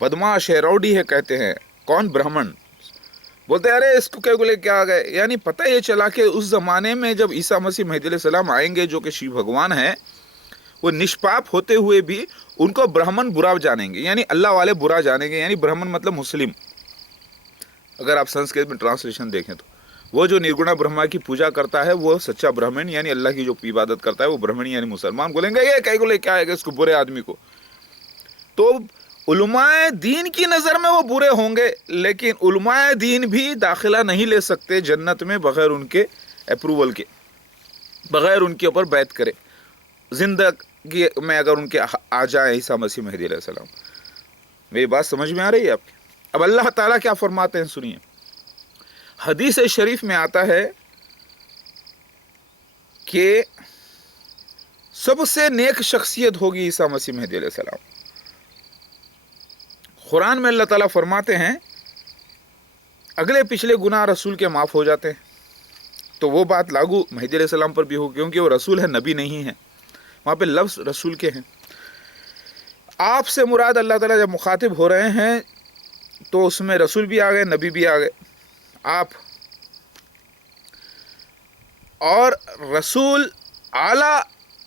بدماش ہے, روڈی ہے کہتے ہیں. کون؟ برہمن. بولتے ہیں ارے اس کو کیا بولے کیا آ گئے. یعنی پتہ یہ چلا کہ اس زمانے میں جب عیسیٰ مسیح مہدی علیہ السلام آئیں گے جو کہ شیو بھگوان ہیں, وہ نشپاپ ہوتے ہوئے بھی ان کو برہمن برا جانیں گے, یعنی اللہ والے برا جانیں گے. یعنی برہمن مطلب مسلم, اگر آپ سنسکرت میں ٹرانسلیشن دیکھیں تو وہ جو نرگنا برہما کی پوجا کرتا ہے وہ سچا برہمن, یعنی اللہ کی جو عبادت کرتا ہے وہ برہمن یعنی مسلمان. بولیں گے یہ کیا بولے کیا ہے اس کو برے آدمی کو. تو علماء دین کی نظر میں وہ برے ہوں گے, لیکن علماء دین بھی داخلہ نہیں لے سکتے جنت میں بغیر ان کے اپروول کے, بغیر ان کے اوپر بیعت کرے. زندگی میں اگر ان کے آ جائیں عیسیٰ مسیح مہدی علیہ السلام. میری بات سمجھ میں آ رہی ہے آپ کی؟ اب اللہ تعالیٰ کیا فرماتے ہیں سنیے. حدیث شریف میں آتا ہے کہ سب سے نیک شخصیت ہوگی عیسیٰ مسیح مہدی علیہ السلام. قرآن میں اللہ تعالیٰ فرماتے ہیں اگلے پچھلے گناہ رسول کے معاف ہو جاتے ہیں. تو وہ بات لاگو مہدی علیہ السلام پر بھی ہو, کیونکہ وہ رسول ہے, نبی نہیں ہے. وہاں پہ لفظ رسول کے ہیں. آپ سے مراد اللہ تعالیٰ جب مخاطب ہو رہے ہیں تو اس میں رسول بھی آ گئے, نبی بھی آ گئے. آپ اور رسول اعلیٰ,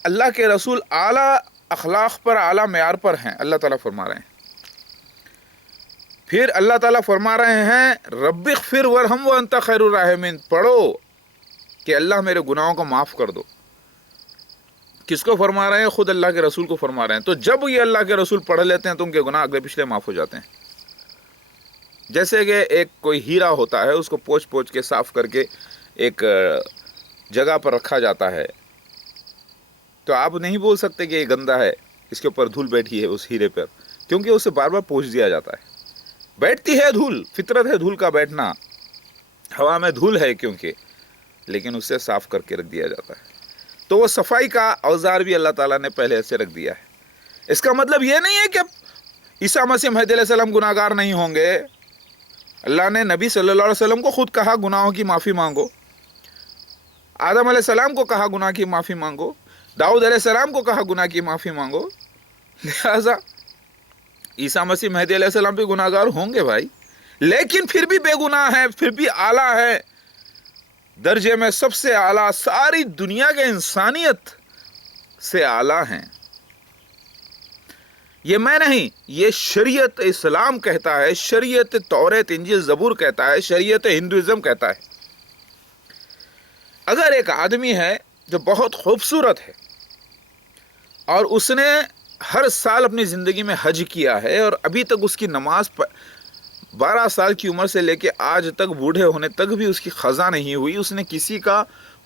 اللہ کے رسول اعلیٰ اخلاق پر, اعلیٰ معیار پر ہیں, اللہ تعالیٰ فرما رہے ہیں. پھر اللہ تعالیٰ فرما رہے ہیں رب اغفر ورحم وانت خیر الراحمین. پڑھو کہ اللہ میرے گناہوں کو معاف کر دو. کس کو فرما رہے ہیں؟ خود اللہ کے رسول کو فرما رہے ہیں. تو جب یہ اللہ کے رسول پڑھ لیتے ہیں تو ان کے گناہ اگلے پچھلے معاف ہو جاتے ہیں. جیسے کہ ایک کوئی ہیرا ہوتا ہے, اس کو پوچھ پوچھ کے صاف کر کے ایک جگہ پر رکھا جاتا ہے, تو آپ نہیں بول سکتے کہ یہ گندا ہے, اس کے اوپر دھول بیٹھی ہے اس ہیرے پر, کیونکہ اسے بار بار پوچھ دیا جاتا ہے. بیٹھتی ہے دھول, فطرت ہے دھول کا بیٹھنا, ہوا میں دھول ہے کیونکہ, لیکن اسے صاف کر کے رکھ دیا جاتا ہے. تو وہ صفائی کا اوزار بھی اللہ تعالیٰ نے پہلے سے رکھ دیا ہے. اس کا مطلب یہ نہیں ہے کہ عیسیٰ مسیح مہدی علیہ السلام گناہ گار نہیں ہوں گے. اللہ نے نبی صلی اللہ علیہ وسلم کو خود کہا گناہوں کی معافی مانگو, آدم علیہ السلام کو کہا گناہ کی معافی مانگو, داؤد علیہ السلام کو کہا گناہ کی معافی مانگو. لہذا عیسیٰ مسیح مہدی علیہ السلام بھی گناہ گار ہوں گے بھائی, لیکن پھر بھی بے گناہ ہیں, پھر بھی اعلیٰ ہے درجے میں, سب سے اعلیٰ, ساری دنیا کے انسانیت سے اعلیٰ ہیں. یہ میں نہیں, یہ شریعت اسلام کہتا ہے, شریعت توریت انجیل زبور کہتا ہے, شریعت ہندوازم کہتا ہے. اگر ایک آدمی ہے جو بہت خوبصورت ہے اور اس نے ہر سال اپنی زندگی میں حج کیا ہے اور ابھی تک اس کی نماز 12 سال کی عمر سے لے کے آج تک بوڑھے ہونے تک بھی اس کی قضا نہیں ہوئی, اس نے کسی کا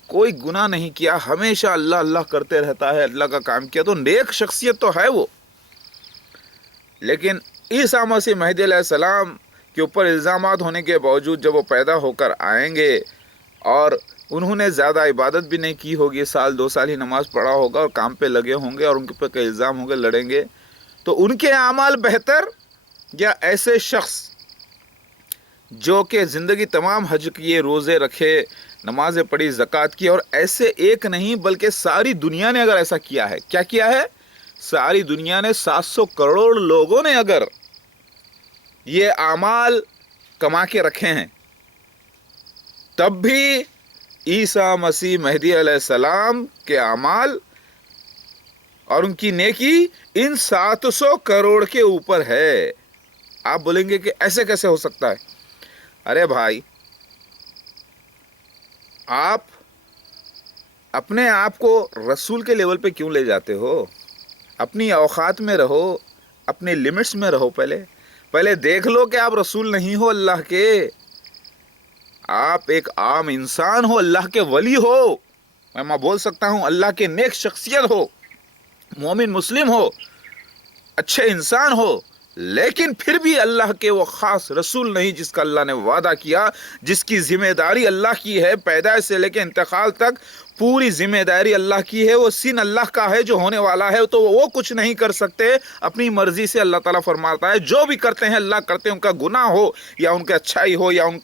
کوئی گناہ نہیں کیا, ہمیشہ اللہ اللہ کرتے رہتا ہے, اللہ کا کام کیا, تو نیک شخصیت تو ہے وہ. لیکن عیسیٰ مسیح مہدی علیہ السلام کے اوپر الزامات ہونے کے باوجود جب وہ پیدا ہو کر آئیں گے اور انہوں نے زیادہ عبادت بھی نہیں کی ہوگی, 1-2 سال ہی نماز پڑھا ہوگا اور کام پہ لگے ہوں گے اور ان کے اوپر کئی الزام ہوں گے, لڑیں گے, تو ان کے اعمال بہتر یا ایسے شخص جو کہ زندگی تمام حج کیے, روزے رکھے, نمازیں پڑھی, زکوٰۃ کی, اور ایسے ایک نہیں بلکہ ساری دنیا نے اگر ایسا کیا ہے, کیا کیا ہے, ساری دنیا نے 700 کروڑ لوگوں نے اگر یہ اعمال کما کے رکھے ہیں, تب بھی عیسیٰ مسیح مہدی علیہ السلام کے اعمال اور ان کی نیکی ان 700 کروڑ کے اوپر ہے. آپ بولیں گے کہ ایسے کیسے ہو سکتا ہے؟ ارے بھائی, آپ اپنے آپ کو رسول کے لیول پہ کیوں لے جاتے ہو؟ اپنی اوقات میں رہو, اپنے لمٹس میں رہو. پہلے دیکھ لو کہ آپ رسول نہیں ہو اللہ کے, آپ ایک عام انسان ہو, اللہ کے ولی ہو, میں بول سکتا ہوں اللہ کے نیک شخصیت ہو, مومن مسلم ہو, اچھے انسان ہو, لیکن پھر بھی اللہ کے وہ خاص رسول نہیں جس کا اللہ نے وعدہ کیا, جس کی ذمہ داری اللہ کی ہے, پیدائش سے لے کے انتقال تک پوری ذمہ داری اللہ کی ہے, وہ سین اللہ کا ہے جو ہونے والا ہے, تو وہ کچھ نہیں کر سکتے اپنی مرضی سے. اللہ تعالیٰ فرماتا ہے جو بھی کرتے ہیں اللہ کرتے ہیں, ان کا گناہ ہو یا ان کا اچھائی ہو یا ان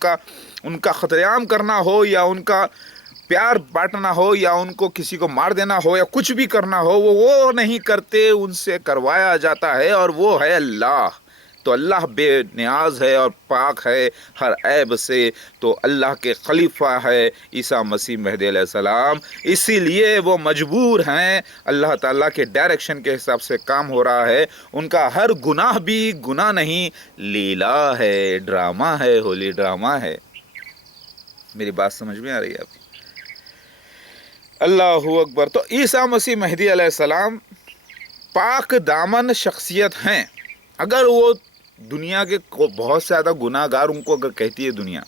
کا قتل کرنا ہو یا ان کا پیار بانٹنا ہو یا ان کو کسی کو مار دینا ہو یا کچھ بھی کرنا ہو, وہ نہیں کرتے, ان سے کروایا جاتا ہے, اور وہ ہے اللہ. تو اللہ بے نیاز ہے اور پاک ہے ہر عیب سے، تو اللہ کے خلیفہ ہے عیسیٰ مسیح مہدی علیہ السلام، اسی لیے وہ مجبور ہیں، اللہ تعالیٰ کے ڈائریکشن کے حساب سے کام ہو رہا ہے، ان کا ہر گناہ بھی گناہ نہیں، لیلا ہے، ڈرامہ ہے، ہولی ڈرامہ ہے۔ میری بات سمجھ میں آ رہی ہے آپ کی؟ اللہ اکبر۔ تو عیسیٰ مسیح مہدی علیہ السلام پاک دامن شخصیت ہیں۔ اگر وہ دنیا کے بہت سے زیادہ گناہ گار ان کو اگر کہتی ہے دنیا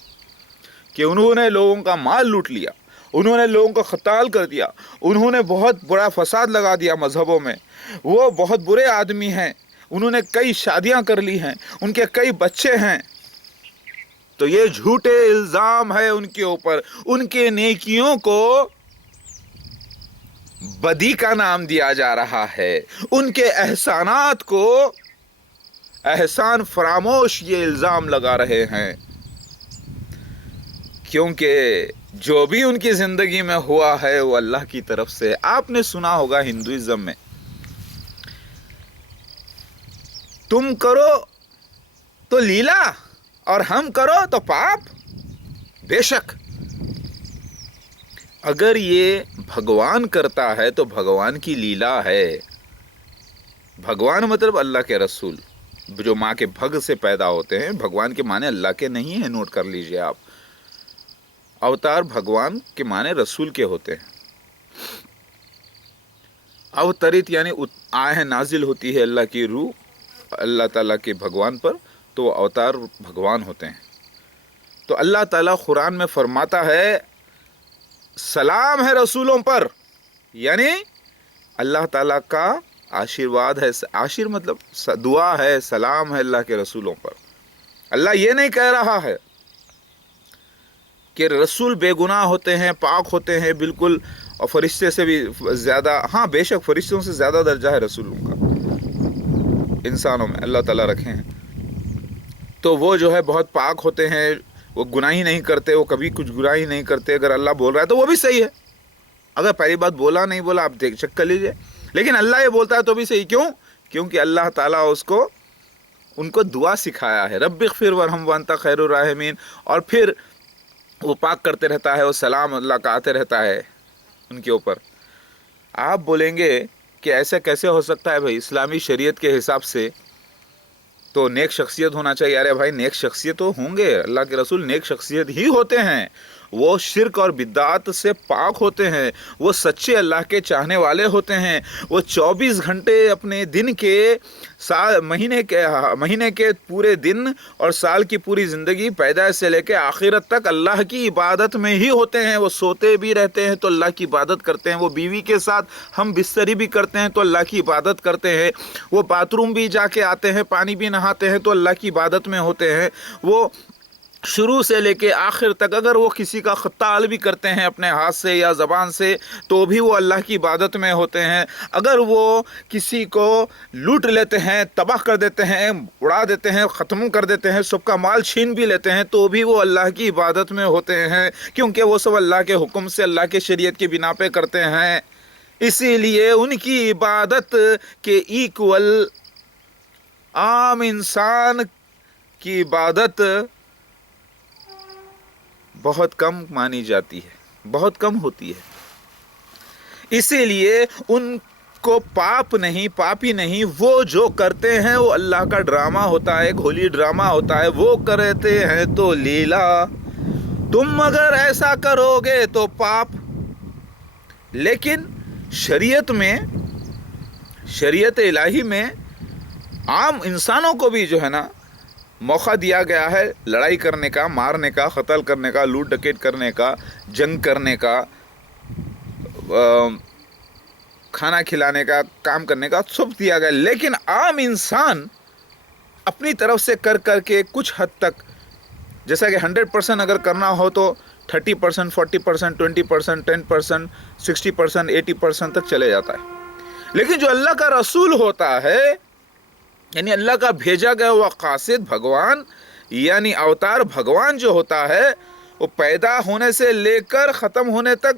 کہ انہوں نے لوگوں کا مال لوٹ لیا، انہوں نے لوگوں کو قتال کر دیا، انہوں نے بہت بڑا فساد لگا دیا مذہبوں میں، وہ بہت برے آدمی ہیں، انہوں نے کئی شادیاں کر لی ہیں، ان کے کئی بچے ہیں، تو یہ جھوٹے الزام ہے ان کے اوپر، ان کے نیکیوں کو بدی کا نام دیا جا رہا ہے، ان کے احسانات کو احسان فراموش یہ الزام لگا رہے ہیں، کیونکہ جو بھی ان کی زندگی میں ہوا ہے وہ اللہ کی طرف سے۔ آپ نے سنا ہوگا ہندوازم میں تم کرو تو لیلا اور ہم کرو تو پاپ۔ بے شک اگر یہ بھگوان کرتا ہے تو بھگوان کی لیلا ہے۔ بھگوان مطلب اللہ کے رسول، جو ماں کے بھگ سے پیدا ہوتے ہیں۔ بھگوان کے معنی اللہ کے نہیں ہیں، نوٹ کر لیجئے آپ۔ اوتار بھگوان کے معنی رسول کے ہوتے ہیں۔ اوترت یعنی آہ نازل ہوتی ہے اللہ کی روح اللہ تعالیٰ کے بھگوان پر، تو اوتار بھگوان ہوتے ہیں۔ تو اللہ تعالیٰ قرآن میں فرماتا ہے سلام ہے رسولوں پر، یعنی اللہ تعالیٰ کا آشیرواد ہے، آشیر مطلب دعا ہے، سلام ہے اللہ کے رسولوں پر۔ اللہ یہ نہیں کہہ رہا ہے کہ رسول بے گناہ ہوتے ہیں، پاک ہوتے ہیں بالکل، اور فرشتے سے بھی زیادہ، ہاں بے شک فرشتوں سے زیادہ درجہ ہے رسولوں کا انسانوں میں، اللہ تعالیٰ رکھے ہیں، تو وہ جو ہے بہت پاک ہوتے ہیں، وہ گناہ ہی نہیں کرتے، وہ کبھی کچھ گناہ ہی نہیں کرتے۔ اگر اللہ بول رہا ہے تو وہ بھی صحیح ہے، اگر پہلی بات بولا نہیں بولا آپ چیک کر لیجئے، لیکن اللہ یہ بولتا ہے تو بھی صحیح۔ کیوں؟ کیونکہ اللہ تعالیٰ ان کو دعا سکھایا ہے، رب اغفر ورحم وانت خیر الراحمین، اور پھر وہ پاک کرتے رہتا ہے، وہ سلام اللہ کا آتے رہتا ہے ان کے اوپر۔ آپ بولیں گے کہ ایسا کیسے ہو سکتا ہے بھائی؟ اسلامی شریعت کے حساب سے تو نیک شخصیت ہونا چاہیے۔ ارے بھائی نیک شخصیت تو ہوں گے، اللہ کے رسول نیک شخصیت ہی ہوتے ہیں، وہ شرک اور بدعات سے پاک ہوتے ہیں، وہ سچے اللہ کے چاہنے والے ہوتے ہیں، وہ 24 گھنٹے اپنے دن کے مہینے کے پورے دن اور سال کی پوری زندگی پیدائش سے لے کے آخرت تک اللہ کی عبادت میں ہی ہوتے ہیں۔ وہ سوتے بھی رہتے ہیں تو اللہ کی عبادت کرتے ہیں، وہ بیوی کے ساتھ ہم بستری بھی کرتے ہیں تو اللہ کی عبادت کرتے ہیں، وہ باتھ روم بھی جا کے آتے ہیں، پانی بھی نہاتے ہیں تو اللہ کی عبادت میں ہوتے ہیں، وہ شروع سے لے کے آخر تک اگر وہ کسی کا قتال بھی کرتے ہیں اپنے ہاتھ سے یا زبان سے تو بھی وہ اللہ کی عبادت میں ہوتے ہیں، اگر وہ کسی کو لوٹ لیتے ہیں، تباہ کر دیتے ہیں، اڑا دیتے ہیں، ختم کر دیتے ہیں، سب کا مال چھین بھی لیتے ہیں تو بھی وہ اللہ کی عبادت میں ہوتے ہیں، کیونکہ وہ سب اللہ کے حکم سے اللہ کے شریعت کی بنا پہ کرتے ہیں۔ اسی لیے ان کی عبادت کے ایکول عام انسان کی عبادت بہت کم مانی جاتی ہے، بہت کم ہوتی ہے۔ اسی لیے ان کو پاپی نہیں، وہ جو کرتے ہیں وہ اللہ کا ڈرامہ ہوتا ہے، ایک ہولی ڈرامہ ہوتا ہے، وہ کرتے ہیں تو لیلا۔ تم اگر ایسا کرو گے تو پاپ۔ لیکن شریعت الہی میں عام انسانوں کو بھی جو ہے نا موقع دیا گیا ہے لڑائی کرنے کا، مارنے کا، قتل کرنے کا، لوٹ ڈکیٹ کرنے کا، جنگ کرنے کا، کھانا کھلانے کا، کام کرنے کا، سب دیا گیا۔ لیکن عام انسان اپنی طرف سے کر کے کچھ حد تک، جیسا کہ 100% اگر کرنا ہو تو 30%، 40%، 20%، 10%، 60%، 80% تک چلے جاتا ہے۔ لیکن جو اللہ کا رسول ہوتا ہے، یعنی اللہ کا بھیجا گیا ہوا قاصد بھگوان، یعنی اوتار بھگوان جو ہوتا ہے، وہ پیدا ہونے سے لے کر ختم ہونے تک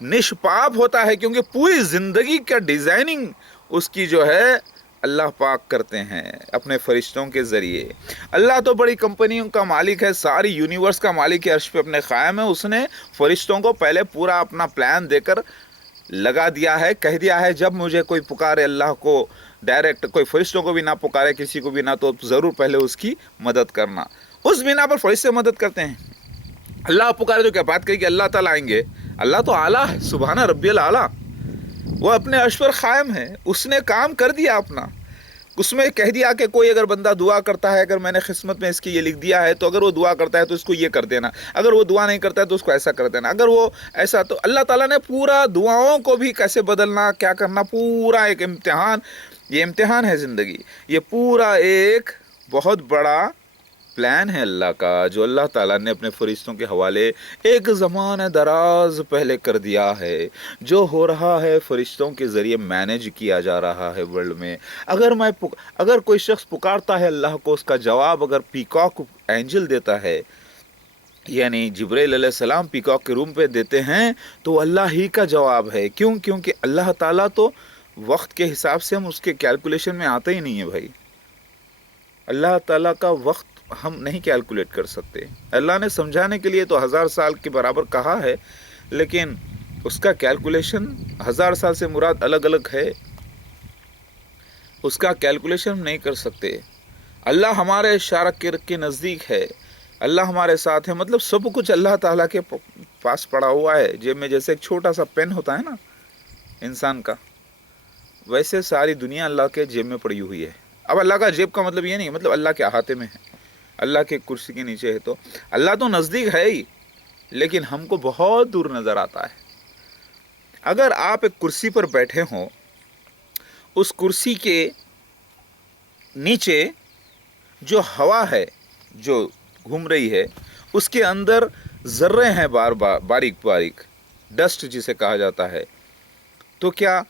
نشپاپ ہوتا ہے، کیونکہ پوری زندگی کا ڈیزائننگ اس کی جو ہے اللہ پاک کرتے ہیں اپنے فرشتوں کے ذریعے. اللہ تو بڑی کمپنیوں کا مالک ہے, ساری یونیورس کا مالک ہے, عرش پہ اپنے قائم ہے. اس نے فرشتوں کو پہلے پورا اپنا پلان دے کر لگا دیا ہے, کہہ دیا ہے جب مجھے کوئی پکارے اللہ کو ڈائریکٹ, کوئی فرشتوں کو بھی نہ پکارے, کسی کو بھی نہ, تو ضرور پہلے اس کی مدد کرنا. اس بنا پر فرشتے مدد کرتے ہیں. اللہ پکارے تو کیا بات کہی کہ اللہ تعالیٰ آئیں گے؟ اللہ تو اعلیٰ ہے, سبحانہ ربی الاعلیٰ, وہ اپنے عرش پر قائم ہے. اس نے کام کر دیا اپنا. اس میں کہہ دیا کہ کوئی اگر بندہ دعا کرتا ہے, اگر میں نے قسمت میں اس کی یہ لکھ دیا ہے, تو اگر وہ دعا کرتا ہے تو اس کو یہ کر دینا, اگر وہ دعا نہیں کرتا ہے تو اس کو ایسا کر دینا, اگر وہ ایسا. تو اللہ تعالیٰ نے پورا دعاؤں کو بھی کیسے بدلنا, کیا کرنا, پورا ایک امتحان, یہ امتحان ہے زندگی, یہ پورا ایک بہت بڑا پلان ہے اللہ کا, جو اللہ تعالیٰ نے اپنے فرشتوں کے حوالے ایک زمانہ دراز پہلے کر دیا ہے. جو ہو رہا ہے فرشتوں کے ذریعے مینیج کیا جا رہا ہے ورلڈ میں. اگر کوئی شخص پکارتا ہے اللہ کو, اس کا جواب اگر پیکاک اینجل دیتا ہے, یعنی جبرائیل علیہ السلام پیکاک کے روم پہ دیتے ہیں, تو اللہ ہی کا جواب ہے. کیونکہ اللہ تعالیٰ تو وقت کے حساب سے ہم اس کے کیلکولیشن میں آتے ہی نہیں ہے بھائی. اللہ تعالیٰ کا وقت ہم نہیں کیلکولیٹ کر سکتے. اللہ نے سمجھانے کے لیے تو 1000 سال کے برابر کہا ہے, لیکن اس کا کیلکولیشن 1000 سال سے مراد الگ الگ ہے, اس کا کیلکولیشن ہم نہیں کر سکتے. اللہ ہمارے اشارہ کے نزدیک ہے, اللہ ہمارے ساتھ ہے, مطلب سب کچھ اللہ تعالیٰ کے پاس پڑا ہوا ہے. جیب میں جیسے ایک چھوٹا سا پین ہوتا ہے نا انسان کا, ویسے ساری دنیا اللہ کے جیب میں پڑی ہوئی ہے. اب اللہ کا جیب کا مطلب یہ نہیں, مطلب اللہ کے احاطے میں ہے, اللہ کے کرسی کے نیچے ہے. تو اللہ تو نزدیک ہے ہی, لیکن ہم کو بہت دور نظر آتا ہے. اگر آپ ایک کرسی پر بیٹھے ہوں, اس کرسی کے نیچے جو ہوا ہے جو گھوم رہی ہے, اس کے اندر ذرے ہیں باریک باریک, ڈسٹ جسے کہا جاتا ہے. تو کیا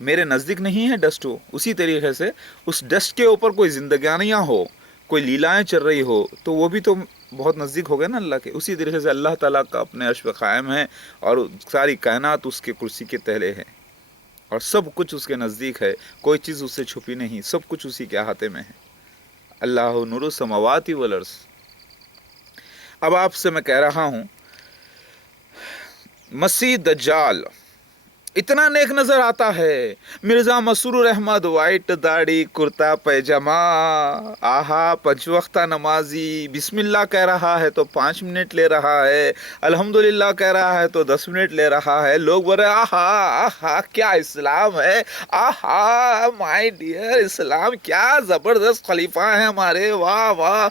میرے نزدیک نہیں ہے ڈسٹ؟ ہو اسی طریقے سے اس ڈسٹ کے اوپر کوئی زندگانیاں ہو, کوئی لیلائیں چل رہی ہو, تو وہ بھی تو بہت نزدیک ہو گئے نا اللہ کے. اسی طریقے سے اللہ تعالیٰ کا اپنے عرش پہ قائم ہے, اور ساری کائنات اس کے کرسی کے تلے ہے, اور سب کچھ اس کے نزدیک ہے, کوئی چیز اس سے چھپی نہیں, سب کچھ اسی کے احاطے میں ہے. اللہ نور السماوات والارض. اب آپ سے میں کہہ رہا ہوں, مسیح دجال اتنا نیک نظر آتا ہے, مرزا مسرور احمد وائٹ داڑھی کرتا پیجامہ, آہا 5 وقتہ نمازی, بسم اللہ کہہ رہا ہے تو 5 منٹ لے رہا ہے, الحمدللہ کہہ رہا ہے تو 10 منٹ لے رہا ہے. لوگ بولے آہا آہا کیا اسلام ہے, آہا مائی ڈیئر اسلام, کیا زبردست خلیفہ ہیں ہمارے, واہ واہ.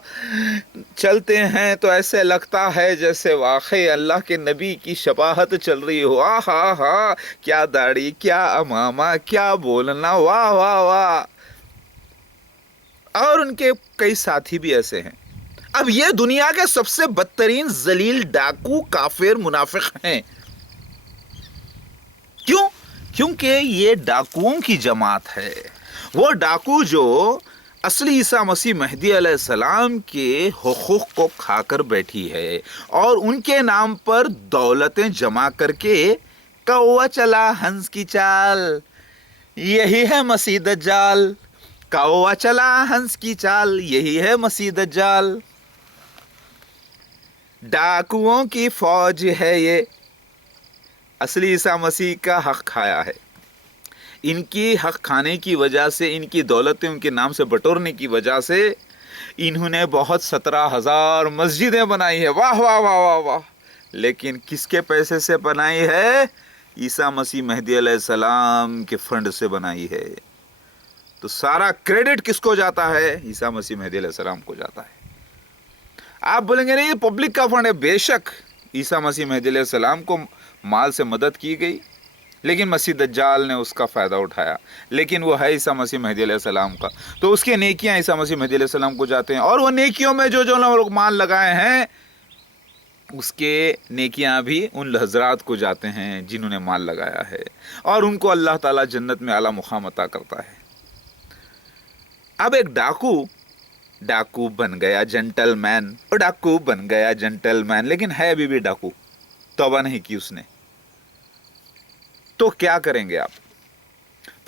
چلتے ہیں تو ایسے لگتا ہے جیسے واقعی اللہ کے نبی کی شباہت چل رہی ہو. آہا ہا کیا داڑھی, کیا امامہ, کیا بولنا, واہ واہ واہ. اور ان کے کئی ساتھی بھی ایسے ہیں. اب یہ دنیا کے سب سے بدترین ذلیل ڈاکو کافر منافق ہیں. کیوں؟ کیونکہ یہ ڈاکوؤں کی جماعت ہے. وہ ڈاکو جو اصلی عیسیٰ مسیح مہدی علیہ السلام کے حقوق کو کھا کر بیٹھی ہے, اور ان کے نام پر دولتیں جمع کر کے کوا چلا ہنس کی چال, یہی ہے مسیح دجال. کوا چلا ہنس کی چال, یہی ہے مسیح دجال. ڈاکوؤں کی فوج ہے یہ, اصلی عیسیٰ مسیح کا حق کھایا ہے. ان کی حق کھانے کی وجہ سے, ان کی دولتیں ان کے نام سے بٹورنے کی وجہ سے, انہوں نے بہت 17,000 مسجدیں بنائی ہے. واہ واہ واہ واہ واہ. لیکن کس کے پیسے سے بنائی ہے؟ عیسیٰ مسیح مہدی علیہ السلام کے فنڈ سے بنائی ہے. تو سارا کریڈٹ کس کو جاتا ہے؟ عیسیٰ مسیح مہدی علیہ السلام کو جاتا ہے. آپ بولیں گے نہیں یہ پبلک کا فنڈ ہے. بے شک عیسیٰ مسیح مہدی علیہ السلام کو مال سے مدد کی گئی, لیکن مسیح دجال نے اس کا فائدہ اٹھایا. لیکن وہ ہے عیسیٰ مسیح مہدی علیہ السلام کا, تو اس کے نیکیاں عیسیٰ مسیح مہدی علیہ السلام کو جاتے ہیں. اور وہ نیکیوں میں جو لوگ مال لگائے ہیں, اس کے نیکیاں بھی ان حضرات کو جاتے ہیں جنہوں نے مال لگایا ہے, اور ان کو اللہ تعالیٰ جنت میں اعلیٰ مقام عطا کرتا ہے. اب ایک ڈاکو بن گیا جنٹل مین, ڈاکو بن گیا جنٹل مین, لیکن ہے ابھی بھی ڈاکو, توبہ نہیں کی اس نے. تو کیا کریں گے آپ؟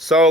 100